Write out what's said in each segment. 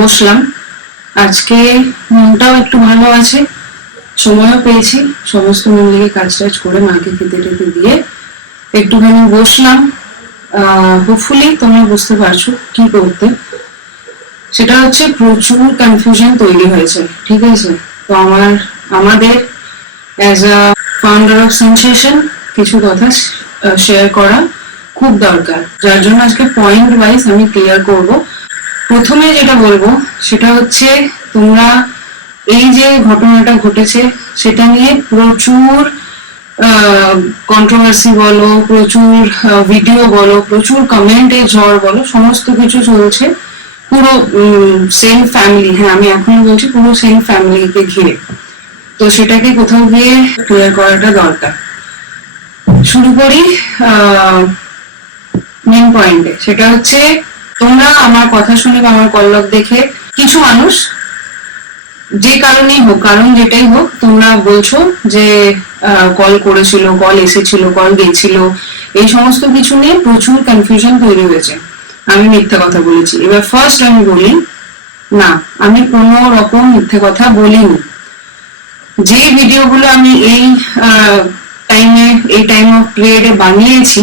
বসলাম। আজকে মনটাও একটু ভালো আছে, সময়ও পেয়েছি, সমস্ত মন মন্দিরে কাজ টাজ করে মাকে খেতে টেতে দিয়ে একটুখানি বসলাম। হোপফুলি তোমরা বুঝতে পারছ কি করতে। সেটা হচ্ছে প্রচুর কনফিউশন তৈরি হয়েছে, ঠিক আছে? তো আমার, আমাদের as a founder of Sensation কিছু কথা শেয়ার করা খুব দরকার। যার জন্য আজকে পয়েন্ট ওয়াইজ আমি ক্লিয়ার করব। প্রথমে যেটা বলব, সেটা হচ্ছে তোমরা এই যে ঘটনাটা ঘটেছে, সেটা নিয়ে প্রচুর কন্ট্রোভার্সি বলো, প্রচুর ভিডিও বলো, প্রচুর কমেন্টের ঝড় বলো, সমস্ত কিছু চলছে। পুরো সেম ফ্যামিলি হ্যাঁ আমি এখনও বলছি পুরো সেম ফ্যামিলিকে ঘিরে। তো সেটাকে কোথাও গিয়ে ক্লিয়ার করাটা দরকার। শুরু করি মেন পয়েন্টে সেটা হচ্ছে তোমরা আমার কথা শুনে বা আমার কল্লক দেখে কিছু মানুষ, যে কারণেই হোক, কারণ যেটাই হোক, তোমরা বলছো যে কল করেছিল কল এসেছিল কল গেছিল, এই সমস্ত কিছু নিয়ে প্রচুর কনফিউশন তৈরি হয়েছে। আমি মিথ্যা কথা বলেছি। এবার ফার্স্ট আমি বলি, না, আমি কোনো রকম মিথ্যে কথা বলিনি। যে ভিডিওগুলো আমি এই টাইমে এই টাইম অফ পিরিয়ডে বানিয়েছি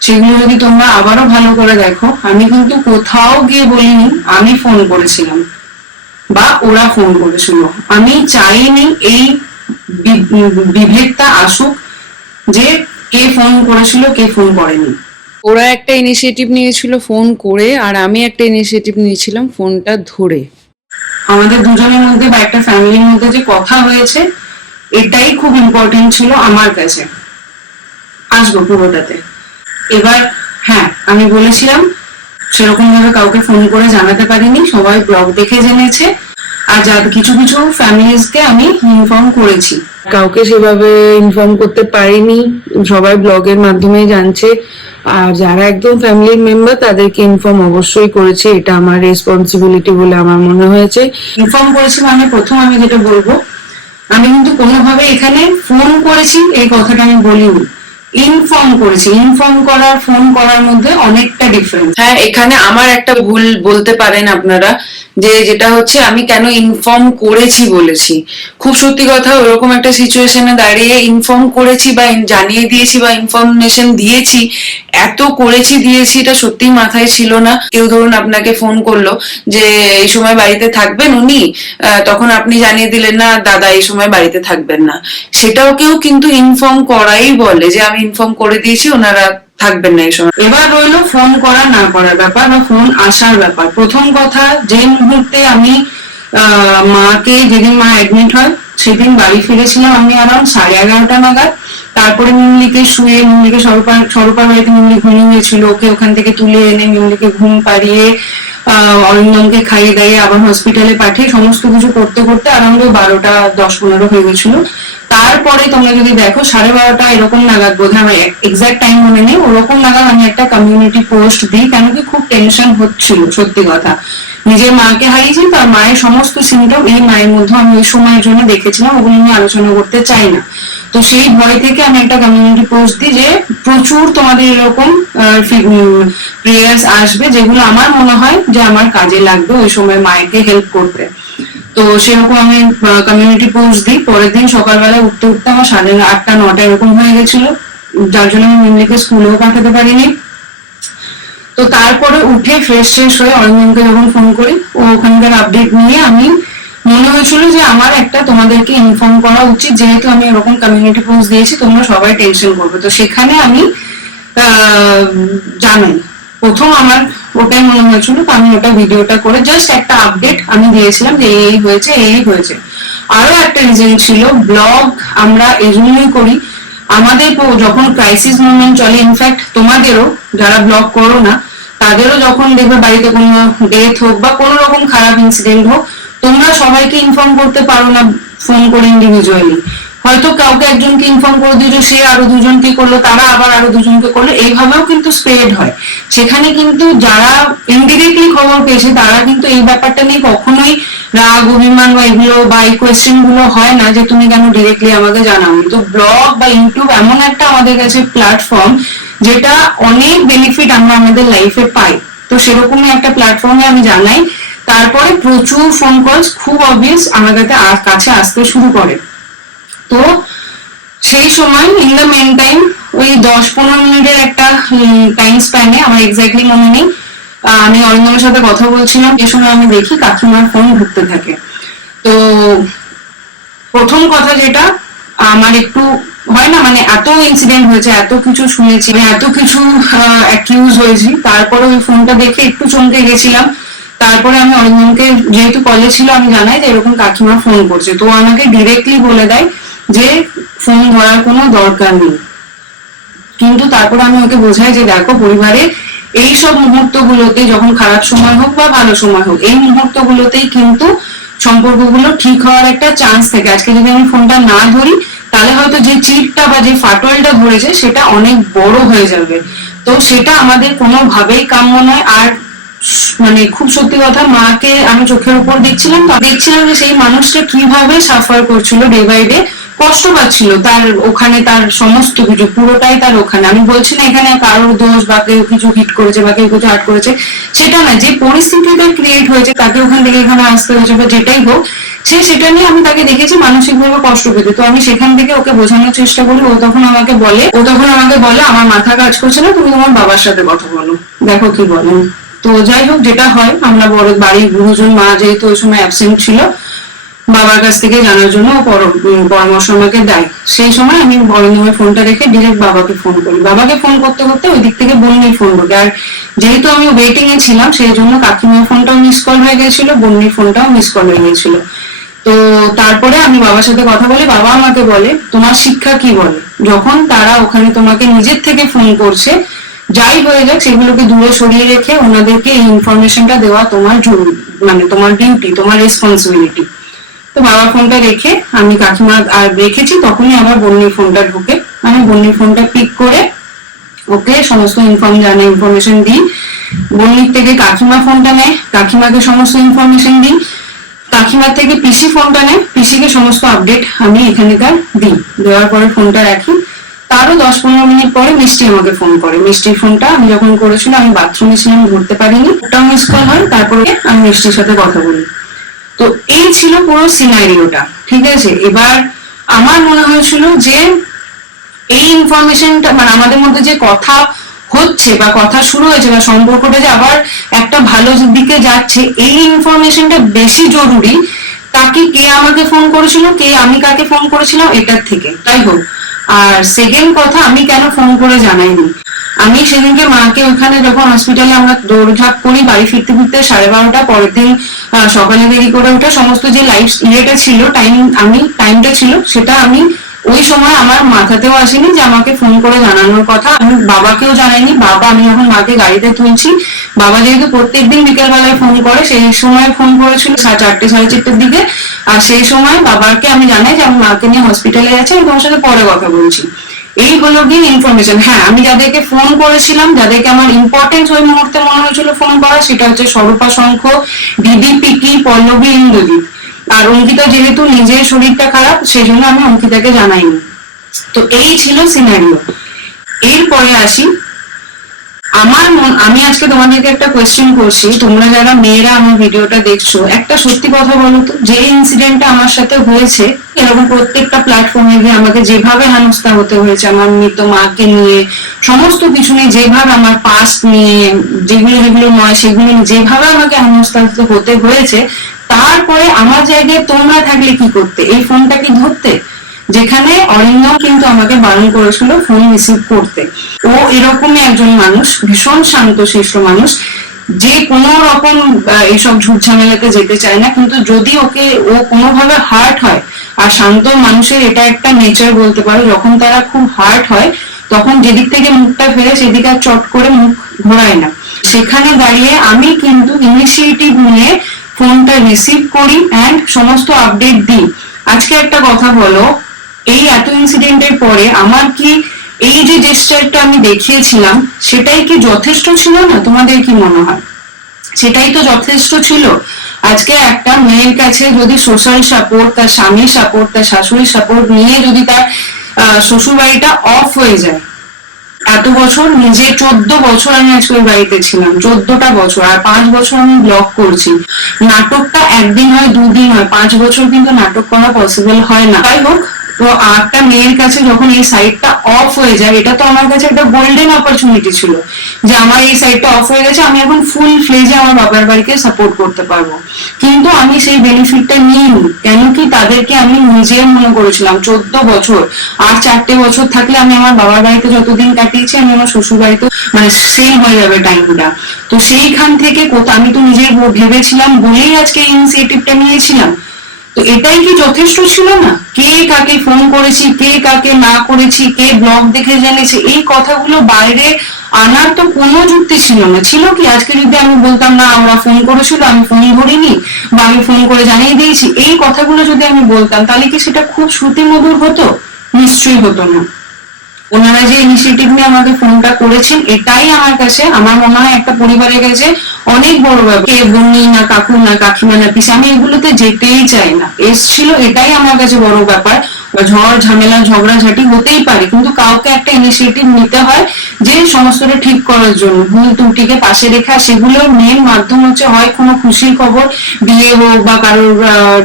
সেগুলো যদি তোমরা আবারও ভালো করে দেখো আমি কিন্তু কোথাও গিয়ে বলিনি আমি ফোন করেছিলাম। বা ওরা ফোন করেছিল। আমি চাইনি এই বিভেদটা আসুক যে কে ফোন করেছিল কে ফোন করেনি। ওরা একটা ইনিশিয়েটিভ নিয়েছিল ফোন করে আর আমি একটা ইনিশিয়েটিভ নিয়েছিলাম ফোনটা ধরে। আমাদের দুজনের মধ্যে বা একটা ফ্যামিলির মধ্যে যে কথা হয়েছে এটাই খুব ইম্পর্টেন্ট ছিল আমার কাছে। আসব পুরোটাতে। এবার হ্যাঁ আমি বলেছিলাম সেরকম ভাবে কাউকে ফোন করে জানাতে পারিনি সবাই ব্লগ দেখে জেনেছে আর যা কিছু কিছু ফ্যামিলিজকে আমি ইনফর্ম করেছি। কাউকে সেভাবে ইনফর্ম করতে পারিনি সবাই ব্লগের মাধ্যমেই জানছে আর যারা একদম ফ্যামিলির মেম্বার তাদেরকে ইনফর্ম অবশ্যই করেছে এটা আমার রেসপন্সিবিলিটি বলে আমার মনে হয়েছে। ইনফর্ম করেছি মানে প্রথম আমি যেটা বলব আমি কিন্তু কোনোভাবে এখানে ফোন করেছি এই কথাটা আমি বলিনি। ইনফর্ম করেছি। ইনফর্ম করার ফোন করার মধ্যে অনেকটা ডিফারেন্স হ্যাঁ এখানে আমার একটা ভুল বলতে পারেন আপনারা, যে যেটা হচ্ছে আমি কেন ইনফর্ম করেছি বলেছি। খুব সত্যি কথা, ওরকম একটা সিচুয়েশনে দাঁড়িয়ে ইনফর্ম করেছি বা জানিয়ে দিয়েছি বা ইনফরমেশন দিয়েছি, এত করেছি, দিয়েছি, এটা সত্যি মাথায় ছিল না। কেউ ধরুন আপনাকে ফোন করল যে, এই সময় বাড়িতে থাকবেন উনি? তখন আপনি জানিয়ে দিলেন, না, দাদা, এই সময় বাড়িতে থাকবেন না। সেটাও কেউ কিন্তু ইনফর্ম করাই বলে যে, আমি ইনফর্ম করে দিয়েছি, ওনারা থাকবেন না এই সময়। এবার রইল ফোন করা না করার ব্যাপার বা ফোন আসার ব্যাপার। প্রথম কথা, যে মুহূর্তে আমি মাকে যেদিন মা অ্যাডমিট হয়, সেদিন বাড়ি ফিরেছিলাম আমি আরাম সাড়ে এগারোটা নাগাদ। তারপরে মিমলিকে শুয়ে মিমলিকে সরপার সরপার বাড়িতে মিমলি ঘুমিয়ে হয়েছিল ওকে ওখান থেকে তুলে এনে মিমলিকে ঘুম পাড়িয়ে অরিন্দমকে খাইয়ে দাইয়ে আবার হসপিটালে পাঠিয়ে সমস্ত কিছু করতে করতে আরামে বারোটা দশ পনেরো হয়ে গেছিল তারপরে তোমরা যদি দেখো, সাড়ে বারোটা এরকম নাগাদ বোধ হয় এক্সাক্ট টাইম মনে নেই, ওরকম নাগাদ আমি একটা কমিউনিটি পোস্ট দিই কেন কি খুব টেনশন হচ্ছিল, সত্যি কথা। নিজের মাকে হারিয়েছি, তার মায়ের সমস্ত সিমটম এই মায়ের মধ্যে আমি ওই সময়ের জন্য দেখেছিলাম, ওগুলো নিয়ে আলোচনা করতে চাই না। তো সেই ভয় থেকে আমি একটা কমিউনিটি পোস্ট দিই যে, প্রচুর তোমাদের এরকম প্রেয়ার্স আসবে, যেগুলো আমার মনে হয় যে আমার কাজে লাগবে ওই সময় মায়েকে হেল্প করতে। তো সেরকম আমি কমিউনিটি পোস্ট দিই। পরের দিন সকালবেলা উঠতে উঠতে আমার সাড়ে আটটা, নটা এরকম হয়ে গেছিল। যার জন্য আমি মিমলিকে স্কুলেও পাঠাতে পারিনি। তো তারপরে উঠে ফ্রেশ ফ্রেশ হয়ে অরিন্দমকে যখন ফোন করি, ও ওখানকার আপডেট নিয়ে আমি, মনে হয়েছিল যে আমার একটা তোমাদেরকে ইনফর্ম করা উচিত। যেহেতু আমি এরকম কমিউনিটি পোস্ট দিয়েছি, তোমরা সবাই টেনশন করবে। তো সেখানে আমি জানাই। প্রথম আমার ওটাই মনে হয়েছিল, তো আমি ওটা ভিডিওটা করে জাস্ট একটা আপডেট আমি দিয়েছিলাম যে এই হয়েছে এই হয়েছে। আরও একটা রিজন ছিল ব্লগ আমরা এই জন্যই করি। আমাদের যখন ক্রাইসিস মুভমেন্ট চলে ইনফ্যাক্ট তোমাদেরও, যারা ব্লগ করো না, তাদেরও যখন দেখবে বাড়িতে কোনো ডেথ হোক বা কোনো রকম খারাপ ইনসিডেন্ট হোক, তোমরা সবাইকে ইনফর্ম করতে পারো না ফোন করে ইন্ডিভিজুয়ালি হয়তো কাউকে একজনকে ইনফর্ম করে দিয়েছ সে আরও দুজনকে করল, তারা আবার আরও দুজনকে করল, এইভাবেও কিন্তু স্প্রেড হয়। সেখানে কিন্তু যারা ইনডিরেক্টলি খবর পেয়েছে, তারা কিন্তু এই ব্যাপারটা নিয়ে কখনোই রাগ, অভিমান বা এগুলো বা এই কোয়েশ্চেনগুলো হয় না যে তুমি কেন ডিরেক্টলি আমাকে জানাও। তো ব্লগ বা ইউটিউব এমন একটা আমাদের কাছে প্ল্যাটফর্ম যেটা অনেক বেনিফিট আমরা আমাদের লাইফে পাই। তো সেরকমই একটা প্ল্যাটফর্মে আমি জানাই। তারপরে প্রচুর ফোন কলস খুব অবভিয়াস আমার কাছে আসতে শুরু করে। তো সেই সময় ইন দ্য মেন টাইম ওই দশ পনেরো মিনিটের একটা টাইম স্প্যানে আমার এক্স্যাক্টলি মনে নেই আমি অরিন্দমের সাথে কথা বলছিলাম যে সময় আমি দেখি কাকিমার ফোন ঢুকতে থাকে। তো প্রথম কথা যেটা, আমার একটু হয় না মানে এত ইনসিডেন্ট হয়েছে, এত কিছু শুনেছি মানে এত কিছু অ্যাকিউজ হয়েছি, তারপরে ওই ফোনটা দেখে একটু চমকে গেছিলাম, তারপরে আমি অরিন্দমকে, যেহেতু কলে ছিল, আমি জানাই যে এরকম কাকিমা ফোন করছে, তো আমাকে ডিরেক্টলি বলে দেয় যে ফোন ধরার কোনো দরকার নেই। কিন্তু তারপরে আমি ওকে বোঝাই যে দেখো পরিবারে এই সব মুহূর্তগুলোতে যখন খারাপ সময় হোক বা ভালো সময় হোক, এই মুহূর্তগুলোতেই কিন্তু সম্পর্কগুলো ঠিক হওয়ার একটা চান্স থাকে। আজকে যদি আমি ফোনটা না ধরি, তাহলে হয়তো যে চিটটা বা যে ফাটলটা ধরেছে সেটা অনেক বড় হয়ে যাবে। তো সেটা আমাদের কোনোভাবেই কাম্য নয়। আর মানে খুব সত্যি কথা, মাকে আমি চোখের উপর দেখছিলাম দেখছিলাম যে সেই মানুষটা কীভাবে সাফার করছিল ডে বাই ডে কষ্ট পাচ্ছিল তার ওখানে, তার সমস্ত কিছু, পুরোটাই তার ওখানে। আমি বলছি না এখানে কারোর দোষ বা কেউ কিছু হিট করেছে বা কেউ কিছু হার্ট করেছে, সেটা না, যে পরিস্থিতিটা ক্রিয়েট হয়েছে, তাকে ওখান থেকে এখানে আসতে হয়েছে বা যেটাই হোক, সে সেটা নিয়ে আমি তাকে দেখেছি, মানসিকভাবে কষ্ট পেতে। তো আমি সেখান থেকে ওকে বোঝানোর চেষ্টা করি, ও তখন আমাকে বলে, ও তখন আমাকে বলে, আমার মাথা কাজ করছে না, তুমি তোমার বাবার সাথে কথা বলো, দেখো কি বলেন তো যাই হোক, যেটা হয়, আমরা বড় বাড়ির গুরুজন, মা যেহেতু ওই সময় অ্যাবসেন্ট ছিল বাবার কাছ থেকে জানার জন্য পরামর্শ আমাকে দেয়। সেই সময় আমি বরেন্দ্রের ফোনটা রেখে ডিরেক্ট বাবাকে ফোন করি। বাবাকে ফোন করতে করতে ওই দিক থেকে বন্যির ফোন ঢোকে। আর যেহেতু আমি ওয়েটিং এ ছিলাম, সেই জন্য কাকিমার ফোনটাও মিস কল হয়ে গেছিল বন্যির ফোনটাও মিস কল হয়ে গেছিল তো তারপরে আমি বাবার সাথে কথা বলি বাবা আমাকে বলে, তোমার শিক্ষা কি বলে? যখন তারা ওখানে তোমাকে নিজের থেকে ফোন করছে, যাই হয়ে যাক, সেগুলোকে দূরে সরিয়ে রেখে ওনাদেরকে এই ইনফরমেশনটা দেওয়া তোমার জরুরি মানে তোমার ডিউটি তোমার রেসপন্সিবিলিটি তো বাবার ফোনটা রেখে আমি কাকিমা আর রেখেছি, তখনই আবার বন্যির ফোনটা ঢুকে। আমি বন্যির ফোনটা পিক করে ওকে সমস্ত ইনফর্ম জানে ইনফরমেশন দিই। বন্যির থেকে কাকিমা ফোনটা নেয়, কাকিমাকে সমস্ত ইনফরমেশন দিই। কাকিমার থেকে পিসি ফোনটা নেয়, পিসিকে সমস্ত আপডেট আমি এখানকার দিই। দেওয়ার পরে ফোনটা রাখি। তারও দশ পনেরো মিনিট পরে মিষ্টি আমাকে ফোন করে। মিষ্টির ফোনটা আমি যখন করেছিলাম, আমি বাথরুমে ছিলাম ধরতে পারিনি। ওটাও মিস কল হয়, তারপরে আমি মিষ্টির সাথে কথা বলি। তো এই ছিল পুরো সিনারিওটা ঠিক আছে? এবার আমার মনে হয়েছিল যে এই ইনফরমেশনটা মানে আমাদের মধ্যে যে কথা হচ্ছে বা কথা শুরু হয়েছে বা সম্পর্কটা যে আবার একটা ভালো দিকে যাচ্ছে, এই ইনফরমেশনটা বেশি জরুরি তাকে কে আমাকে ফোন করেছিল, কে আমি কাকে ফোন করেছিলাম, এটার থেকে। তাই হোক, আর সেকেন্ড কথা, আমি কেন ফোন করে জানাইনি? আমি সেদিনকে মাকে ওখানে যখন হসপিটালে আমরা দৌড়ঝাঁপ করি, বাড়ি ফিরতে ফিরতে সাড়ে বারোটা, পরের দিন সকালে দেরি করে ওঠা সমস্ত যে লাইফ ইয়েটা ছিল টাইম আমি টাইমটা ছিল, সেটা আমি ওই সময় আমার মাথাতেও আসেনি যে আমাকে ফোন করে জানানোর কথা। আমি বাবাকেও জানাইনি, বাবা, আমি যখন মাকে গাড়িতে তুলছি। বাবা যেহেতু প্রত্যেকদিন বিকেলবেলায় ফোন করে, সেই সময় ফোন করেছিল সাড়ে চারটে, সাড়ে চারটের দিকে। আর সেই সময় বাবাকে আমি জানাই যে আমি মাকে নিয়ে হসপিটালে যাচ্ছি আমি তোমার সাথে পরে কথা বলছি। এই দিন ইনফরমেশন হ্যাঁ আমি যাদেরকে ফোন করেছিলাম, যাদেরকে আমার ইম্পর্টেন্স ওই মুহূর্তে মনে হয়েছিল ফোন করা, সেটা হচ্ছে স্বরূপা শঙ্খ দিদি পিকি, পল্লবী ইন্দ্রজিৎ। আর অঙ্কিতা যেহেতু নিজের শরীরটা খারাপ সেই জন্য আমি অঙ্কিতাকে জানাইনি। তো এই ছিল সিনারিও এরপরে আসি আমার মন আমি আজকে তোমাদেরকে একটা কোয়েশ্চেন করছি। তোমরা যারা মেয়েরা আমার ভিডিওটা দেখছ, একটা সত্যি কথা বলো তো, যে ইনসিডেন্টটা আমার সাথে হয়েছে, এরকম প্রত্যেকটা প্ল্যাটফর্মে গিয়ে আমাকে যেভাবে হেনস্থা হতে হয়েছে, আমার মৃত মাকে নিয়ে, সমস্ত কিছু নিয়ে, যেভাবে আমার পাস্ট নিয়ে, যেগুলো যেগুলো নয়, সেগুলো যেভাবে আমাকে হেনস্থা হতে হয়েছে, তারপরে আমার জায়গায় তোমরা থাকলে কি করতে? এই ফোনটা কি ধরতে? যেখানে অরিন্দম কিন্তু আমাকে বারণ করেছিল ফোন রিসিভ করতে। ও এরকমই একজন মানুষ, ভীষণ শান্ত শিষ্ট মানুষ, যে কোনো রকম এইসব ঝুট ঝামেলাতে যেতে চায় না, কিন্তু যদি ওকে, ও কোনোভাবে হার্ট হয়, আর শান্ত মানুষের এটা একটা নেচার বলতে পারো, যখন তারা খুব হার্ট হয়, তখন যেদিক থেকে মুখটা ফেরে সেদিকে আর চট করে মুখ ঘোরায় না। সেখানে দাঁড়িয়ে আমি কিন্তু ইনিশিয়েটিভ নিয়ে ফোনটা রিসিভ করি অ্যান্ড সমস্ত আপডেট দিই। আজকে একটা কথা বলো এই এত ইনসিডেন্টের পরে আমার কি এই যে জেস্টারটা আমি দেখিয়েছিলাম, সেটাই কি যথেষ্ট ছিল না? তোমাদের কি মনে হয়? সেটাই তো যথেষ্ট ছিল। আজকে একটা মেয়ের কাছে যদি সোশ্যাল সাপোর্ট তার স্বামীর সাপোর্ট তার শাশুড়ির সাপোর্ট নিয়ে যদি তার শ্বশুর বাড়িটা অফ হয়ে যায়, এত বছর, নিজে চোদ্দ বছর আমি আজকে ওই বাড়িতে ছিলাম, চোদ্দটা বছর, আর পাঁচ বছর আমি ব্লগ করছি। নাটকটা একদিন হয়, দুদিন হয়, পাঁচ বছর কিন্তু নাটক করা পসিবল হয় না। যাই হোক তো একটা মেয়ের কাছে যখন এই সাইডটা অফ হয়ে যায়, এটা তো আমার কাছে একটা গোল্ডেন অপরচুনিটি ছিল যে আমার এই সাইডটা অফ হয়ে গেছে, আমি এখন ফুল ফ্লেজে আমার বাবার বাড়িকে সাপোর্ট করতে পারব। কিন্তু আমি সেই বেনিফিটটা নিইনি কেন কি তাদেরকে আমি নিজে মনে করেছিলাম, চোদ্দ বছর, আর চারটে বছর থাকলে আমি আমার বাবার বাড়িতে যতদিন কাটিয়েছি, আমি আমার শ্বশুর বাড়িতে মানে সেম হয়ে যাবে টাইমটা তো সেইখান থেকে আমি তো নিজে ভেবেছিলাম, বলেই আজকে ইনিশিয়েটিভটা নিয়েছিলাম। তো এটাই কি যথেষ্ট ছিল না? কে কাকে ফোন করেছি, কে কাকে না করেছি, কে ব্লগ দেখে জেনেছে এই কথাগুলো বাইরে আনার তো কোনো যুক্তি ছিল না। ছিল কি? আজকে যদি আমি বলতাম, না, আমরা ফোন করেছিল, আমি ফোন ধরিনি, বা আমি ফোন করে জানিয়ে দিয়েছি। এই কথাগুলো যদি আমি বলতাম, তাহলে কি সেটা খুব শ্রুতিমধুর হতো? নিশ্চয়ই হতো না। ওনারা যে ইনিশিয়েটিভ নিয়ে আমাকে ফোনটা করেছেন, এটাই আমার কাছে, আমার মনে হয় একটা পরিবারের কাছে অনেক বড় ব্যাপার। কে বোনি না কাকু না কাকিমা না পিসি, আমি এগুলোতে যেতেই চাই না। এসছিল, এটাই আমার কাছে বড় ব্যাপার। বা ঝড়, ঝামেলা, ঝগড়াঝাটি হতেই পারে, কিন্তু কাউকে একটা ইনিশিয়েটিভ নিতে হয় যে সমস্তটা ঠিক করার জন্য। ভুল ত্রুটিকে পাশে রেখা সেগুলোর মেন মাধ্যম হচ্ছে হয় কোনো খুশির খবর, বিয়ে হোক বা কারোর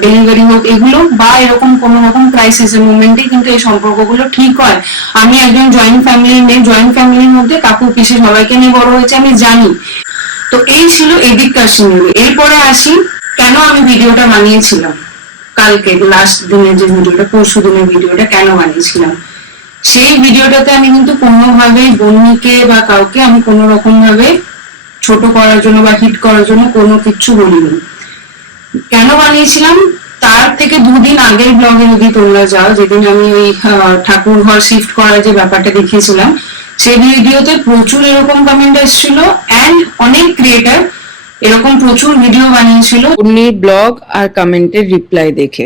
ডেলিভারি হোক, এগুলো বা এরকম কোনো রকম ক্রাইসিসের মুভমেন্টে কিন্তু এই সম্পর্কগুলো ঠিক হয়। আমি একজন জয়েন্ট ফ্যামিলির মেয়ে জয়েন্ট ফ্যামিলির মধ্যে কাকু, পিসি সবাইকে নিয়ে বড় হয়েছে, আমি জানি। তো এই ছিল এদিককার সিনারি এরপরে আসি, কেন আমি ভিডিওটা বানিয়েছিলাম? কালকে লাস্ট দিনের যে ভিডিওটা, পরশু দিনের ভিডিওটা কেন বানিয়েছিলাম? সেই ভিডিওটাতে আমি কিন্তু কোনোভাবে বন্যিকে বা কাউকে আমি কোনো রকম ভাবে ছোট করার জন্য বা হিট করার জন্য কোনো কিছু বলিনি। কেন বানিয়েছিলাম? তার থেকে দুদিন আগের ব্লগে যদি তোমরা যাও, যেদিন আমি ওই ঠাকুর ঘর শিফট করার যে ব্যাপারটা দেখিয়েছিলাম, সেই ভিডিওতে প্রচুর এরকম কমেন্ট এসেছিল অ্যান্ড অনেক ক্রিয়েটার এরকম প্রচুর ভিডিও বানিয়েছিল। উর্নির ব্লগ আর কমেন্টের রিপ্লাই দেখে।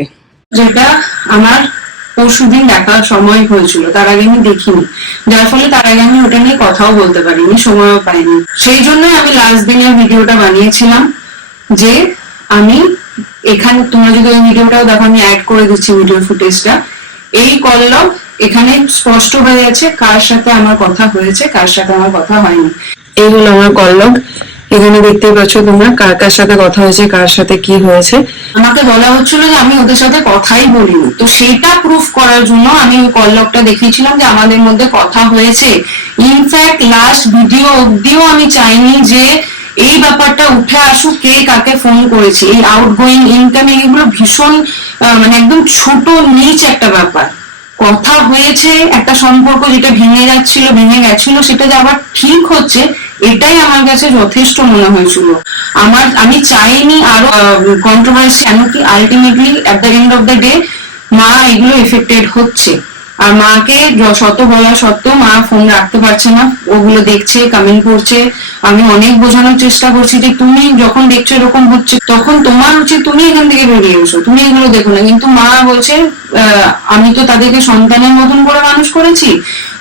যেটা আমার পরশুদিন দেখার সময় হয়েছিল তার আগে আমি দেখিনি। যার ফলে তার আগে আমি ওটা নিয়ে কথাও বলতে পারিনি সময়ও পাইনি। সেই জন্যই আমি লাস্ট দিনের ভিডিওটা বানিয়েছিলাম যে আমি এখানে তোমরা যদি ওই ভিডিওটাও দেখো আমি অ্যাড করে দিচ্ছি ভিডিও ফুটেজটা এই কল লগ এখানে স্পষ্ট হয়ে যাচ্ছে কার সাথে আমার কথা হয়েছে কার সাথে আমার কথা হয়নি। এই হলো আমার কল্লক এখানে দেখতেই পাচ্ছ তোমরা কার কার সাথে কথা হয়েছে, কার সাথে কি হয়েছে। আমাকে বলা হচ্ছিল যে আমি ওদের সাথে কথাই বলিনি। তো সেটা প্রুফ করার জন্য আমি ওই কলকটা দেখিয়েছিলাম যে আমাদের মধ্যে কথা হয়েছে। ইনফ্যাক্ট লাস্ট ভিডিও অব্দিও আমি চাইনি যে এই ব্যাপারটা উঠে আসুক, কে কাকে ফোন করেছে। এই আউটগোয়িং ইনকামিং এগুলো ভীষণ মানে একদম ছোট, নিচ একটা ব্যাপার। কথা হয়েছে, একটা সম্পর্ক যেটা ভেঙে যাচ্ছিল, ভেঙে গেছিল, সেটা যে আবার ঠিক হচ্ছে এটাই আমার কাছে যথেষ্ট মনে হয়েছিল। আমার, আমি চাইনি আরও কন্ট্রোভার্সি কেন কি ultimately at the end of the day মা এগুলো এফেক্টেড হচ্ছে। আর মাকে শত বলা সত্ত্বেও মা ফোন রাখতে পারছে না। ওগুলো দেখছে কমেন্ট করছে। আমি অনেক বোঝানোর চেষ্টা করছি যে তুমি যখন দেখছ এরকম হচ্ছে, তখন তোমার উচিত তুমি এখান থেকে বেরিয়ে এসো। তুমি এগুলো দেখো না। কিন্তু মা বলছে আমি তো তাদেরকে সন্তানের মতন করে মানুষ করেছি।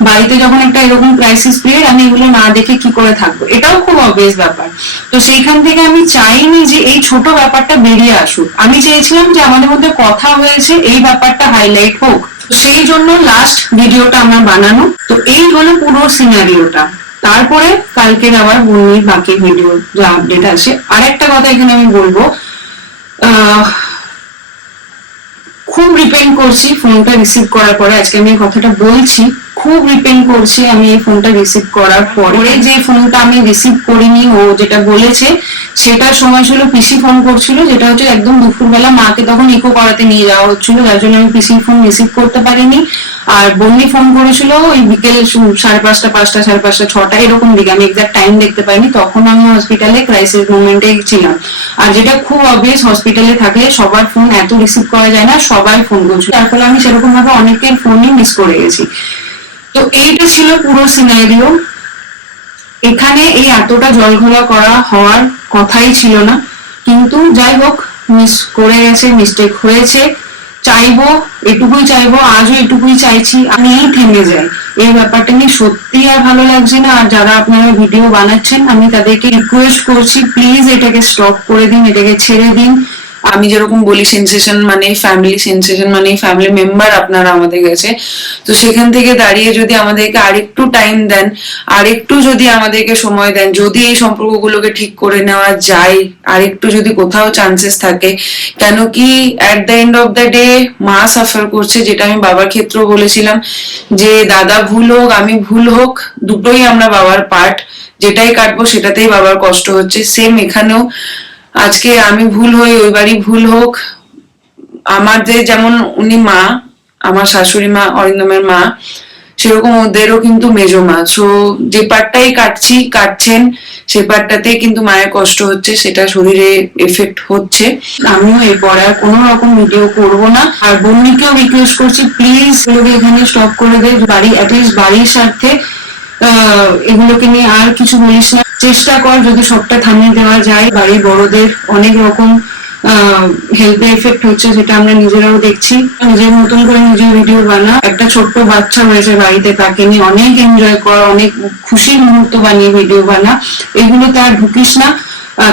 বাড়িতে যখন একটা এরকম ক্রাইসিস পিরিয়ড আমি এগুলো না দেখে কি করে থাকব? এটাও খুব অবভিয়াস ব্যাপার। তো সেইখান থেকে আমি চাইনি যে এই ছোট ব্যাপারটা বেরিয়ে আসুক। আমি চেয়েছিলাম যে আমাদের মধ্যে কথা হয়েছে, এই ব্যাপারটা হাইলাইট হোক। সেই জন্য লাস্ট ভিডিওটা আমার বানানো। তো এই হলো পুরো সিনারিওটা তারপরে কালকের আবার বন্যির বাকি ভিডিও যা আপডেট আছে। আরেকটা কথা এখানে আমি বলব। খুব রিপেন্ড করছি ফোনটা রিসিভ করার পরে। আজকে আমি কথাটা বলছি। খুব রিপেন্ড করছি আমি এই ফোনটা রিসিভ করার পরে। যে ফোনটা আমি রিসিভ করিনি ও যেটা বলেছে সেটার সময় ছিল পিসি ফোন করছিল যেটা হচ্ছে একদম দুপুরবেলা মাকে তখন ইকো করাতে নিয়ে যাওয়া হচ্ছিল যার জন্য আমি পিসি ফোন রিসিভ করতে পারিনি। আর বন্যি ফোন করেছিল ওই বিকেল সাড়ে পাঁচটা পাঁচটা সাড়ে পাঁচটা ছটা এরকম দিকে। আমি এক্সাক্ট টাইম দেখতে পাইনি তখন আমি হসপিটালে ক্রাইসিস মুভমেন্টে ছিলাম। আর যেটা খুব অবভিয়াস হসপিটালে থাকলে সবার ফোন এত রিসিভ করা যায় না সবাই ফোন করছিল। তার ফলে আমি সেরকম ভাবে অনেকের ফোনই মিস করে গেছি। তো এইটা ছিল পুরো সিনারিও এখানে এই এতটা জলঘোলা করা হওয়ার কথাই ছিল না। কিন্তু যাই হোক মিস করে গেছে মিস্টেক হয়েছে। চাইব, এটুকুই চাইব, আজও এটুকুই চাইছি, আমি এই থেমে যাই। এই ব্যাপারটা নিয়ে সত্যি আর ভালো লাগছে না। আর যারা আপনারা ভিডিও বানাচ্ছেন, আমি তাদেরকে রিকোয়েস্ট করছি প্লিজ এটাকে স্টপ করে দিন, এটাকে ছেড়ে দিন। আমি যেরকম বলি সেন্সেশন মানে ফ্যামিলি সেন্সেশন মানে ফ্যামিলি মেম্বার আপনারা আমাদের কাছে। তো সেখান থেকে দাঁড়িয়ে যদি আমাদেরকে আরেকটু টাইম দেন, আরেকটু যদি আমাদেরকে সময় দেন, যদি এই সম্পর্কগুলোকে ঠিক করে নেওয়া যায়, আরেকটু যদি কোথাও চান্সেস থাকে, কেন কি at the end of the day মা সাফার করছে, যেটা আমি বাবার ক্ষেত্রেও বলেছিলাম, যে দাদা ভুল হোক, আমি ভুল হোক, দুটোই আমরা বাবার পার্ট যেটাই কাটবো সেটাতেই বাবার কষ্ট হচ্ছে। সেম এখানেও আজকে আমি ভুল হই, ওই বাড়ি ভুল হোক। আমাদের যেমন উনি মা, আমার শাশুড়ি মা, অরিন্দমের মা, সেরকম ওদেরও কিন্তু মেজো মা। সো যে পার্টটাই কাটছি, কাটছেন, সে পার্টটাতেই কিন্তু মায়ের কষ্ট হচ্ছে, সেটা শরীরে এফেক্ট হচ্ছে। আমিও এরপরে আর কোনো রকম ভিডিও করব না। আর বন্নিকেও রিকোয়েস্ট করছি প্লিজ এগুলোকে এখানে স্টপ করে দে। বাড়ি অ্যাটলিস্ট বাড়ির স্বার্থে এগুলোকে নিয়ে আর কিছু বলিস না। চেষ্টা কর যদি সবটা থামিয়ে দেওয়া যায়। বাড়ির বড়দের অনেক রকম হেলথে এফেক্ট হচ্ছে সেটা আমরা নিজেরাও দেখছি। নিজের মতন করে নিজের ভিডিও বানা। একটা ছোট্ট বাচ্চা হয়েছে বাড়িতে, তাকে নিয়ে অনেক এনজয় কর, অনেক খুশির মুহূর্ত বানিয়ে ভিডিও বানা। এগুলোতে আর ঢুকিস না।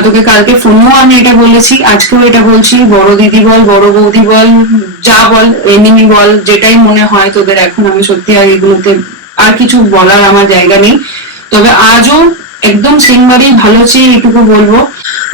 তোকে কালকে ফোনেও আমি এটা বলেছি, আজকেও এটা বলছি। বড় দিদি বল, বড় বৌদি বল, যা বল এনিমি বল, যেটাই মনে হয় তোদের, এখন আমি সত্যি আর এগুলোতে আর কিছু বলার আমার জায়গা নেই। তবে আজও একদম সেমবারই ভালো চেয়ে এটুকু বলব।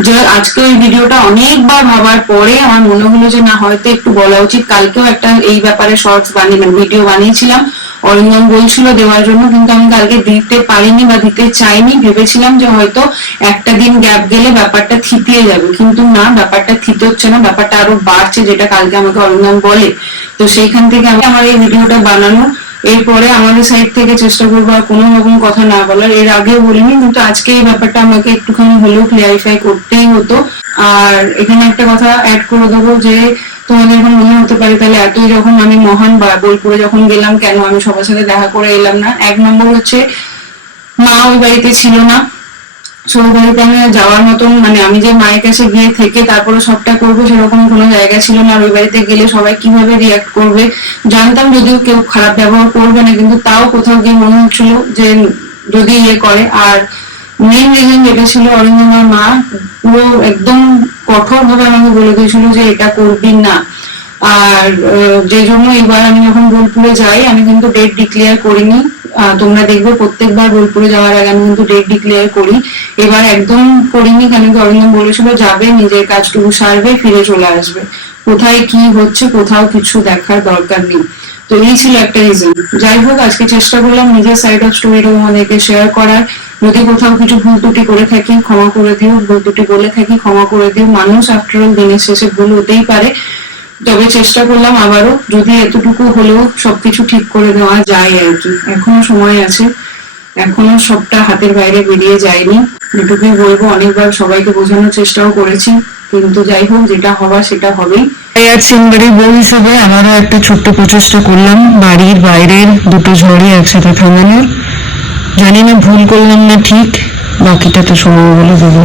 যে আজকে ওই ভিডিওটা অনেকবার ভাবার পরে আমার মনে হলো যে না, হয়তো একটু বলা উচিত। কালকেও একটা এই ব্যাপারে শর্টস বানিয়ে মানে ভিডিও বানিয়েছিলাম। অরিন্দম বলছিল দেওয়ার জন্য, কিন্তু আমি কালকে দিতে পারিনি বা দিতে চাইনি। ভেবেছিলাম যে হয়তো একটা দিন গ্যাপ গেলে ব্যাপারটা থিতিয়ে যাবে। কিন্তু না, ব্যাপারটা থিতে হচ্ছে না, ব্যাপারটা আরও বাড়ছে, যেটা কালকে আমাকে অরিন্দম বলে। তো সেইখান থেকে আমি আমার এই ভিডিওটা বানানো। এরপরে আমাদের সাইড থেকে চেষ্টা করব আর কোনো রকম কথা না বলার। এর আগেও বলিনি, কিন্তু আজকে এই ব্যাপারটা আমাকে একটুখানি হলেও ক্লিয়ারিফাই করতেই হতো। আর এখানে একটা কথা অ্যাড করে দেবো যে, তোমাদের এখন মনে হতে পারে তাহলে এতই যখন আমি মহান বা বোলপুরে যখন গেলাম, কেন আমি সবার সাথে দেখা করে এলাম না? এক নম্বর হচ্ছে, মা ওই বাড়িতে ছিল না। সো ওই বাড়িতে যাওয়ার মতন মানে আমি যে মায়ের কাছে গিয়ে থেকে তারপরে সবটা করব সেরকম কোনো জায়গা ছিল না। ওই বাড়িতে গেলে সবাই কীভাবে রিয়াক্ট করবে জানতাম যদিও কেউ খারাপ ব্যবহার করবে না, কিন্তু তাও কোথাও গিয়ে মনে হচ্ছিল যে যদি ইয়ে করে। আর মেন রিজন যেটা ছিল অরিন্দমার মা পুরো একদম কঠোর ভাবে আমাকে বলে দিয়েছিল যে এটা করবি না। আর যে জন্য এবার আমি যখন বোলপুরে যাই, আমি কিন্তু ডেট ডিক্লেয়ার করিনি। তোমরা দেখবে প্রত্যেকবার বোলপুরে যাওয়ার আগে আমি কিন্তু ডেট ডিক্লেয়ার করি। এবার একদম করিনি কেন কি অরিন্দম বলেছিল, যাবে, নিজের কাজটুকু সারবে, ফিরে চলে আসবে। কোথায় কি হচ্ছে, কোথাও কিছু দেখার দরকার নেই। তো এই ছিল একটা রিজন যাই হোক, আজকে চেষ্টা করলাম নিজের সাইড অফ স্টোরিটা তোমাদেরকে শেয়ার করার। যদি কোথাও কিছু ভুল ত্রুটি করে থাকি, ক্ষমা করে দিও। ভুল ত্রুটি বলে থাকি, ক্ষমা করে দিও। মানুষ আফটার অল দিনের শেষে ভুল হতেই পারে। তবে চেষ্টা করলাম আবারও, যদি এতটুকু হলেও সবকিছু ঠিক করে দেওয়া যায় আর কি। এখনও সময় আছে, এখনও সবটা হাতের বাইরে বেরিয়ে যায়নি। যেটুকুই বলব, অনেকবার সবাইকে বোঝানোর চেষ্টাও করেছি, কিন্তু যাই হোক, যেটা হবার সেটা হবেই। আজ বউ হিসেবে আমারও একটা ছোট্ট প্রচেষ্টা করলাম, বাড়ির বাইরের দুটো ঝড়ই একসাথে থামানোর। জানি না ভুল করলাম না ঠিক, বাকিটা তো সময় বলে দেবো।